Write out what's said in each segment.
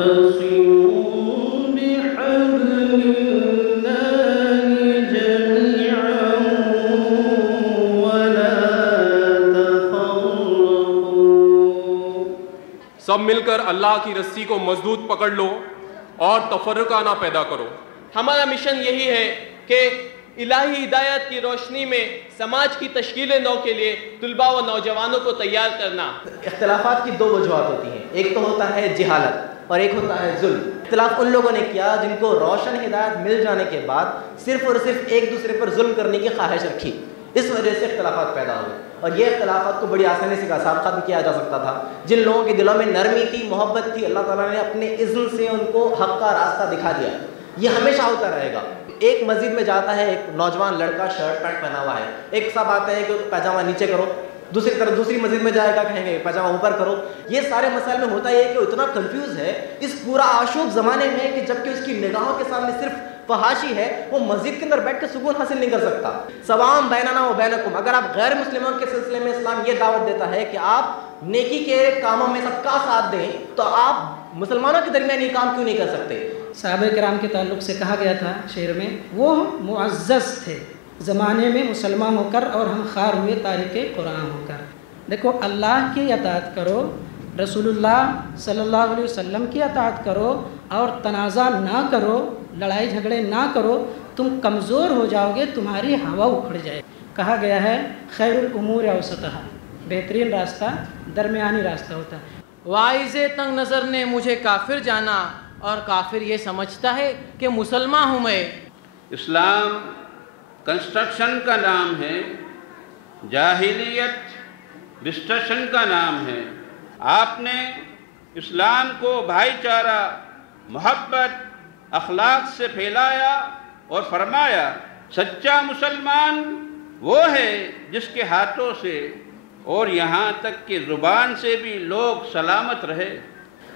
سب مل کر اللہ کی رسی کو مضبوط پکڑ لو اور تفرقہ نہ پیدا کرو۔ ہمارا مشن یہی ہے کہ الہی ہدایت کی روشنی میں سماج کی تشکیل نو کے لیے طلباء و نوجوانوں کو تیار کرنا۔ اختلافات کی دو وجوہات ہوتی ہیں، ایک تو ہوتا ہے جہالت اور ایک ہوتا ہے ظلم۔ اختلاف ان لوگوں نے کیا جن کو روشن ہدایت مل جانے کے بعد صرف اور صرف ایک دوسرے پر ظلم کرنے کی خواہش رکھی، اس وجہ سے اختلافات پیدا ہوئے، اور یہ اختلافات کو بڑی آسانی سے ختم کیا جا سکتا تھا۔ جن لوگوں کے دلوں میں نرمی تھی، محبت تھی، اللہ تعالیٰ نے اپنے اذن سے ان کو حق کا راستہ دکھا دیا۔ یہ ہمیشہ ہوتا رہے گا۔ ایک مسجد میں جاتا ہے ایک نوجوان لڑکا، شرٹ پینٹ پہنا ہوا ہے، ایک صاحب آتے ہیں کہ پیجامہ نیچے کرو، دوسری طرف دوسری مسجد میں جائے گا، کہیں گے پیجامہ اوپر کرو۔ یہ سارے مسائل میں ہوتا یہ ہے کہ وہ اتنا کنفیوز ہے اس پورا آشوب زمانے میں کہ جبکہ اس کی نگاہوں کے سامنے صرف فحاشی ہے، وہ مسجد کے اندر بیٹھ کے سکون حاصل نہیں کر سکتا۔ سوام بیننا و بینکم، اگر آپ غیر مسلموں کے سلسلے میں اسلام یہ دعوت دیتا ہے کہ آپ نیکی کے کاموں میں سب کا ساتھ دیں، تو آپ مسلمانوں کے درمیان یہ کام کیوں نہیں کر سکتے؟ صحابہ کرام کے تعلق سے کہا گیا تھا شعر میں، وہ معزز تھے زمانے میں مسلمان ہو کر اور ہم خوار ہوئے تارک قرآن ہو کر۔ دیکھو، اللہ کی اطاعت کرو، رسول اللہ صلی اللہ علیہ وسلم کی اطاعت کرو اور تنازع نہ کرو، لڑائی جھگڑے نہ کرو، تم کمزور ہو جاؤ گے، تمہاری ہوا اکھڑ جائے۔ کہا گیا ہے خیر الامور اوسطھا، بہترین راستہ درمیانی راستہ ہوتا ہے۔ واعظ تنگ نظر نے مجھے کافر جانا اور کافر یہ سمجھتا ہے کہ مسلمان ہوں میں۔ اسلام کنسٹرکشن کا نام ہے، جاہلیت ڈسٹرکشن کا نام ہے۔ آپ نے اسلام کو بھائی چارہ، محبت، اخلاق سے پھیلایا اور فرمایا سچا مسلمان وہ ہے جس کے ہاتھوں سے اور یہاں تک کہ زبان سے بھی لوگ سلامت رہے۔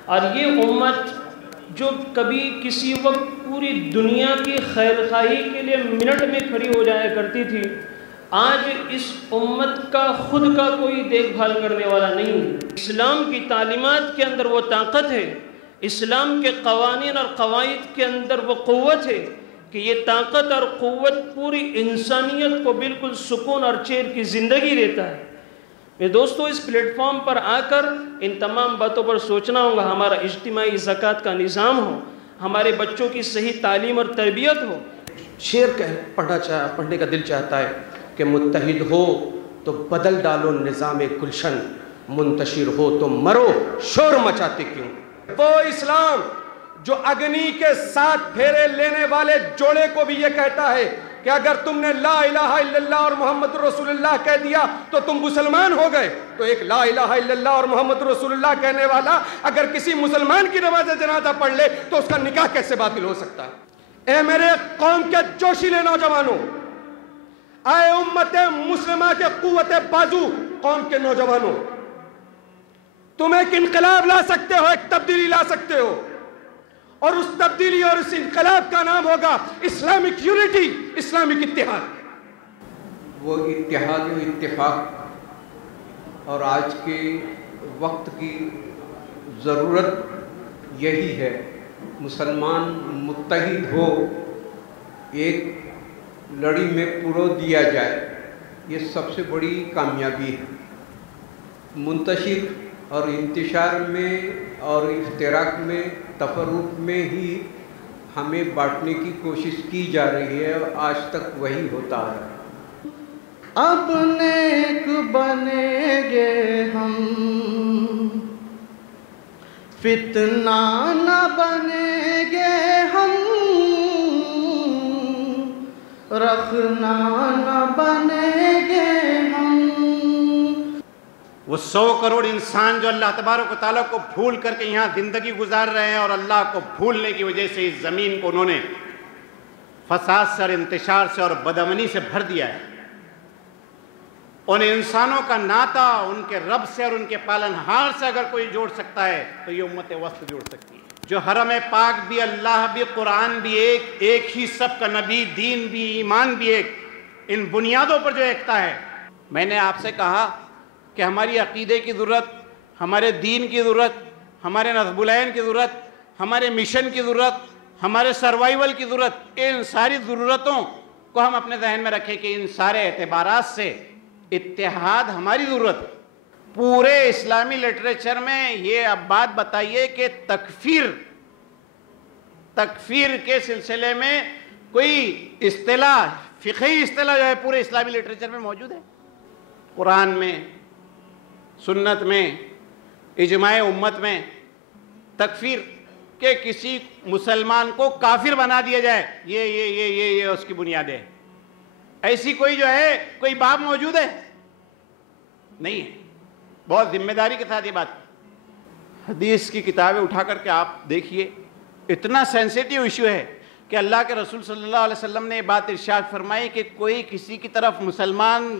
اور یہ امت جو کبھی کسی وقت پوری دنیا کی خیر خواہی کے لیے منٹ میں کھڑی ہو جایا کرتی تھی، آج اس امت کا خود کا کوئی دیکھ بھال کرنے والا نہیں۔ اسلام کی تعلیمات کے اندر وہ طاقت ہے، اسلام کے قوانین اور قواعد کے اندر وہ قوت ہے کہ یہ طاقت اور قوت پوری انسانیت کو بالکل سکون اور چین کی زندگی دیتا ہے۔ میں دوستو، اس پلیٹ فارم پر آ کر ان تمام باتوں پر سوچنا ہوگا، ہمارا اجتماعی زکوٰۃ کا نظام ہو، ہمارے بچوں کی صحیح تعلیم اور تربیت ہو۔ شعر پڑھنے کا دل چاہتا ہے کہ متحد ہو تو بدل ڈالو نظام گلشن، منتشر ہو تو مرو شور مچاتے کیوں۔ وہ اسلام جو اگنی کے 7 پھیرے لینے والے جوڑے کو بھی یہ کہتا ہے کہ اگر تم نے لا الہ الا اللہ اور محمد رسول اللہ کہہ دیا تو تم مسلمان ہو گئے، تو ایک لا الہ الا اللہ اور محمد رسول اللہ کہنے والا اگر کسی مسلمان کی نماز جنازہ پڑھ لے تو اس کا نکاح کیسے باطل ہو سکتا ہے؟ اے میرے قوم کے جوشیلے نوجوانوں، آئے امت مسلمہ کے قوت بازو قوم کے نوجوانوں، تم ایک انقلاب لا سکتے ہو، ایک تبدیلی لا سکتے ہو، اور اس تبدیلی اور اس انقلاب کا نام ہوگا اسلامک یونٹی، اسلامک اتحاد۔ وہ اتحاد و اتفاق اور آج کے وقت کی ضرورت یہی ہے، مسلمان متحد ہو، ایک لڑی میں پرو دیا جائے، یہ سب سے بڑی کامیابی ہے۔ منتشر اور انتشار میں اور افتراق میں، تفرق میں ہی ہمیں بانٹنے کی کوشش کی جا رہی ہے، اور آج تک وہی ہوتا ہے۔ اب نیک بنیں گے ہم، فتنہ نہ بنیں گے ہم، رخنا نہ بنیں گے ہم۔ وہ 100 کروڑ انسان جو اللہ تبارک و تعالیٰ کو بھول کر کے یہاں زندگی گزار رہے ہیں، اور اللہ کو بھولنے کی وجہ سے اس زمین کو انہوں نے فساد سے اور انتشار سے اور بدامنی سے بھر دیا ہے۔ ان انسانوں کا ناطہ ان کے رب سے اور ان کے پالنہار سے اگر کوئی جوڑ سکتا ہے تو یہ امت وسط جوڑ سکتی ہے۔ جو حرم پاک بھی، اللہ بھی، قرآن بھی ایک ہی سب کا نبی، دین بھی، ایمان بھی ایک، ان بنیادوں پر جو ایکتا ہے۔ میں نے آپ سے کہا کہ ہماری عقیدے کی ضرورت، ہمارے دین کی ضرورت، ہمارے نصب العین کی ضرورت ہمارے مشن کی ضرورت، ہمارے سروائیول کی ضرورت، ان ساری ضرورتوں کو ہم اپنے ذہن میں رکھیں کہ ان سارے اعتبارات سے اتحاد ہماری ضرورت ہے۔ پورے اسلامی لٹریچر میں یہ اب بات بتائیے کہ تکفیر کے سلسلے میں کوئی اصطلاح، فقہی اصطلاح جو ہے پورے اسلامی لٹریچر میں موجود ہے؟ قرآن میں، سنت میں، اجماع امت میں تکفیر کہ کسی مسلمان کو کافر بنا دیا جائے، یہ اس کی بنیاد ہے، ایسی کوئی جو ہے کوئی باب موجود ہے؟ نہیں ہے۔ بہت ذمہ داری کے ساتھ یہ بات، حدیث کی کتابیں اٹھا کر کے آپ دیکھیے، اتنا سینسیٹیو ایشو ہے کہ اللہ کے رسول صلی اللہ علیہ وسلم نے یہ بات ارشاد فرمائی کہ کوئی کسی کی طرف مسلمان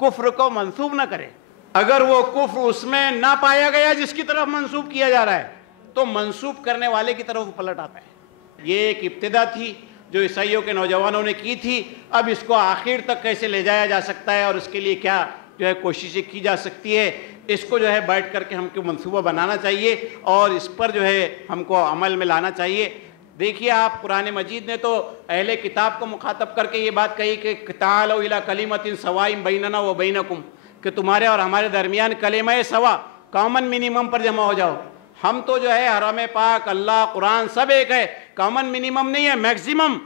کفر کو منسوب نہ کرے، اگر وہ کفر اس میں نہ پایا گیا جس کی طرف منسوب کیا جا رہا ہے تو منسوب کرنے والے کی طرف پلٹ آتا ہے۔ یہ ایک ابتدا تھی جو عیسائیوں کے نوجوانوں نے کی تھی، اب اس کو آخر تک کیسے لے جایا جا سکتا ہے اور اس کے لیے کیا جو ہے کوششیں کی جا سکتی ہے، اس کو جو ہے بیٹھ کر کے ہم کو منصوبہ بنانا چاہیے اور اس پر جو ہے ہم کو عمل میں لانا چاہیے۔ دیکھیے آپ، قرآن مجید نے تو اہل کتاب کو مخاطب کر کے یہ بات کہی کہ تعالوا الی کلمۃ سواء بیننا و بینکم، کہ تمہارے اور ہمارے درمیان کلمہ سوا، کامن منیمم پر جمع ہو جاؤ۔ ہم تو جو ہے حرم پاک، اللہ، قرآن سب ایک ہے، کامن منیمم نہیں ہے، میکسیمم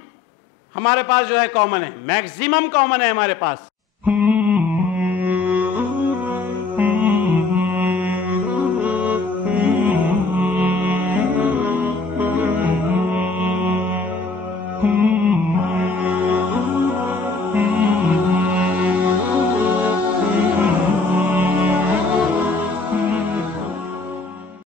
ہمارے پاس جو ہے کامن ہے، میکسیمم کامن ہے ہمارے پاس۔